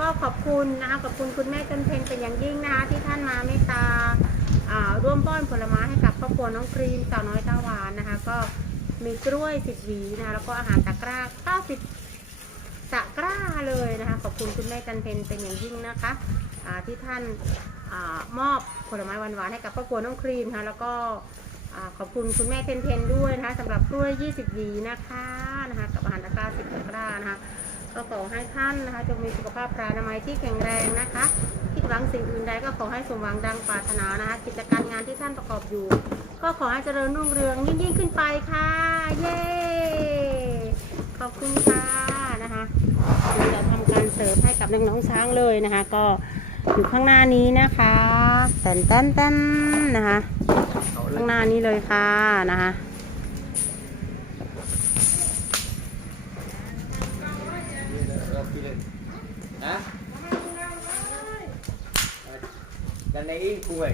ก็ขอบคุณนะคะขอบคุณคุณแม่จันเพนเป็นอย่างยิ่งนะคะที่ท่านมาเมตตาร่วมป้อนผลไม้ให้กับครอบครัวน้องครีมสาวน้อยตาหวานนะคะ ก็มีกล้วยสิบหวีนะคะแล้วก็อาหารตะกร้า90ตะกร้าเลยนะคะ ขอบคุณคุณแม่จันเพนเป็นอย่างยิ่งนะคะที่ท่านอมอบผลไม้หวานๆให้กับครอบครัวน้องครีมนะคะแล้วก็ขอบคุณคุณแม่เทนเทนด้วยนะคะสำหรับกล้วย 20หวีนะคะนะคะกับอาหารตะกร้า10ตะกร้านะคะ ก็ขอให้ท่านนะคะจงมีสุขภาพพรานามัยที่แข็งแรงนะคะคิดหวังสิ่งอื่นใดก็ขอให้สมหวังดังปรารถนานะคะ กิจการงานที่ท่านประกอบอยู่ ก็ขอให้เจริญรุ่งเรืองยิ่งยิ่งขึ้นไปค่ะ เย้ขอบคุณค่ะนะคะเดี๋ยวเราทำการเสิร์ฟให้กับน้องๆช้างเลยนะคะ ก็อยู่ข้างหน้านี้นะคะแตนแตนแตนนะคะ ข้างหน้านี้เลยค่ะนะคะ ฮะกันในอิงคุย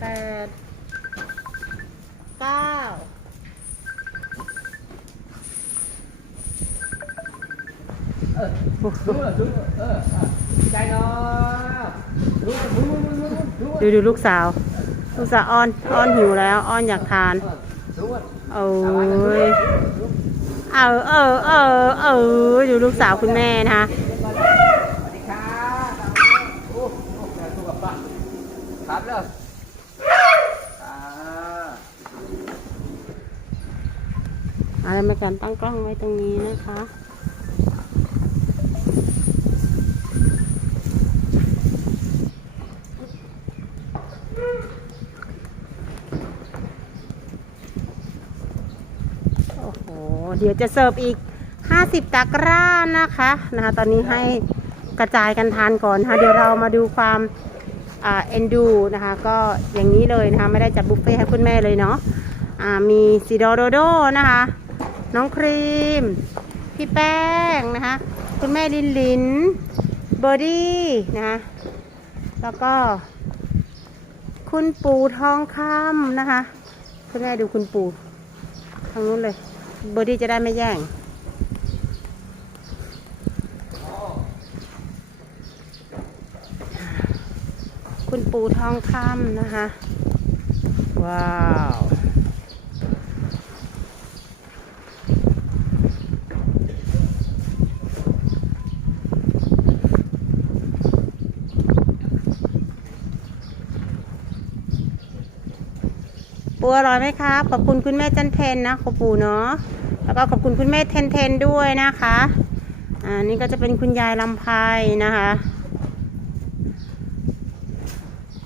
แปดเก้า เออรู้เหรอรู้เออใจเนาะรู้รู้รู้รู้รู้ดูดูลูกสาว ลูกสาวอ้อนอ้อนหิวแล้ว อ้อนอยากทานรู้เอ้ยเออเออเออเออดูลูกสาวคุณแม่นะคะสวัสดีครับโอ้โหถูกกับป้าครับเลยอ่าอะไรมาการตั้งกล้องไว้ตรงนี้นะคะ โอ้โห เดี๋ยวจะเสิร์ฟอีก 50ตะกร้านะคะนะคะตอนนี้ให้กระจายกันทานก่อนนะคะเดี๋ยวเรามาดูความอเอ็นดูนะคะก็อย่างนี้เลยนะคะไม่ได้จัดบุฟเฟ่ให้คุณแม่เลยเนาะอ่ามีซีดอโดโดนะคะ น้องครีม พี่แป้งนะคะคุณแม่ลินลินเบอร์ดี้นะคะแล้วก็ คุณปู่ทองคำนะคะ คุณแม่ดูคุณปู่ทางนู้นเลย บอร์ดี้จะได้ไม่แย่ง คุณปูทองคำนะคะ ว้าว ปูอร่อยไหมครับ ขอบคุณคุณแม่จันเพนนะขอบปูเนาะแล้วก็ขอบคุณคุณแม่เทนเทนด้วยนะคะอ่านี่ก็จะเป็นคุณยายลำไพนะคะ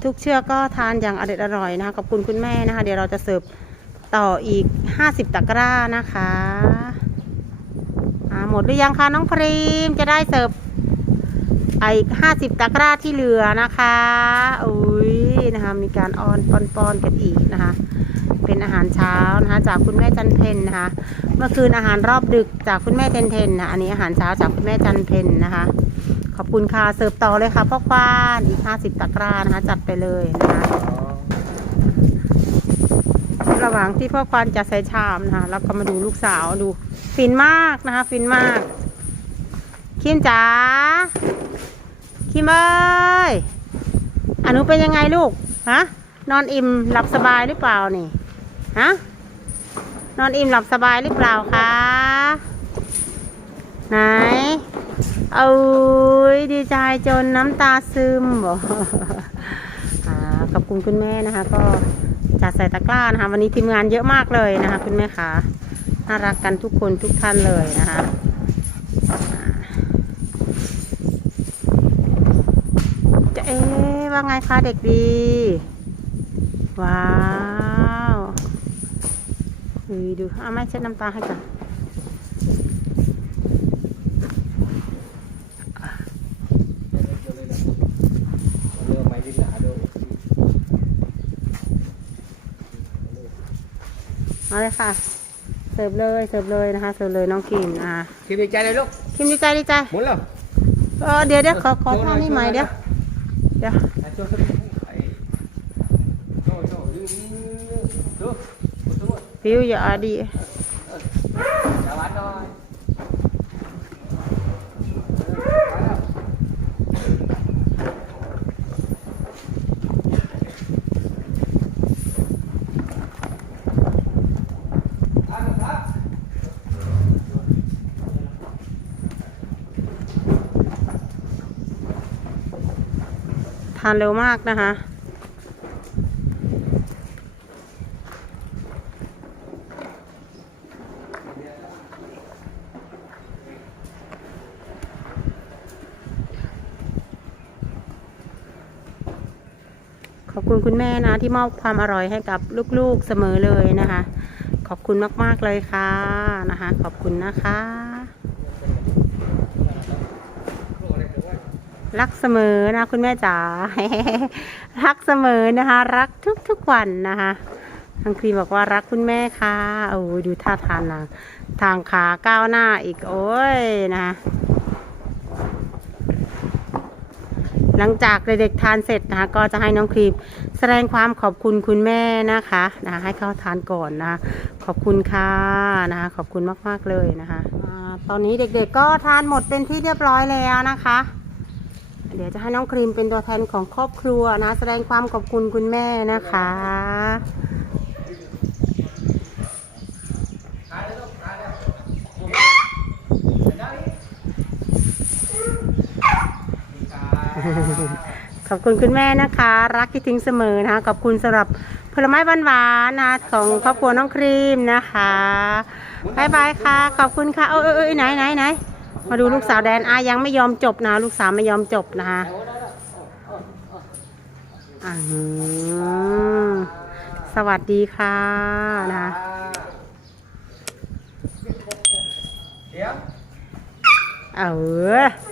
ทุกเชือกก็ทานอย่างอร่อยอร่อยนะคะขอบคุณคุณแม่นะคะ เดี๋ยวเราจะเสิร์ฟต่ออีก 50 ตะกร้านะคะอ่าหมดหรือยังคะน้องพรีมจะได้เสิร์ฟอีก 50 ตะกร้าที่เหลือนะคะอุ้ยนะคะมีการออนปอนปอนๆกันอีกนะคะ หารเช้านะคะจากคุณแม่จันเพนนะคะ เมื่อคืนอาหารรอบดึกจากคุณแม่เทนเทนนะอันนี้อาหารเช้าจากคุณแม่จันเพนนะคะ ขอบคุณค่ะเสิร์ฟต่อเลยค่ะพ่อควานอีกห้าสิบตะกร้านะคะ จัดไปเลยนะคะระหว่างที่พ่อควานจะใส่ชามนะคะแล้วก็มาดูลูกสาวดู ฟินมากนะคะ ฟินมากคิมจ๋าคิมเอ้ยอนุเป็นยังไงลูกฮะนอนอิ่มหลับสบายหรือเปล่านี่ ฮะ นอนอิ่มหลับสบายหรือเปล่าคะ ไหน เอ้ยดีใจจนน้ำตาซึมบอกขอบคุณคุณแม่นะคะ ก็จัดใส่ตะกร้านะคะ วันนี้ทีมงานเยอะมากเลยนะคะ คุณแม่คะน่ารักกันทุกคนทุกท่านเลยนะคะจะเอ๊ว่าไงคะเด็กดี ว้าว เฮ้ยดูเอาไม่เช็ดน้ำตาให้กันเรือไม่ดิ้นหนาดูเอาเลยค่ะ เสิร์ฟเลย เสิร์ฟเลยนะคะ เสิร์ฟเลยน้องคิมอ่าคิดดีใจเลยลูกคิมดีใจดีใจหมุนแล้วเออเดี๋ยวเดี๋ยวขอขอท่านี้ใหม่เดี๋ยวเดี๋ยว ไอ้โจ้สักไอ้โจ้โจ้ยืนดูดูดูฟิวอย่าอดีทานเร็วมากนะคะ คุณคุณแม่นะ ที่มอบความอร่อยให้กับลูกๆเสมอเลยนะคะ ขอบคุณมากๆเลยค่ะนะคะ ขอบคุณนะคะ รักเสมอนะคุณแม่จ๋ารักเสมอนะคะ รักทุกๆวันนะคะทางครีมบอกว่ารักคุณแม่ค่ะโอ้ยดูท่าทางนางทางขาก้าวหน้าอีกโอ้ยนะคะ หลังจากเด็กๆทานเสร็จนะคะก็จะให้น้องครีมแสดงความขอบคุณคุณแม่นะคะนะคะให้เขาทานก่อนนะคะขอบคุณค่ะนะคะขอบคุณมากๆเลยนะคะตอนนี้เด็กๆก็ทานหมดเป็นที่เรียบร้อยแล้วนะคะ เดี๋ยวจะให้น้องครีมเป็นตัวแทนของครอบครัวนะแสดงความขอบคุณคุณแม่นะคะ อบคุณคุณแม่นะคะ รักคิดถึงเสมอนะคะขอบคุณสำหรับผลไม้หวานๆนะของครอบครัวน้องครีมนะคะบายบายค่ะ ขอบคุณค่ะเออเออเออไหนไหนไหนมาดูลูกสาวแดนอายังไม่ยอมจบนะ ลูกสาวไม่ยอมจบนะคะสวัสดีค่ะนะคะเดี๋ยวเออ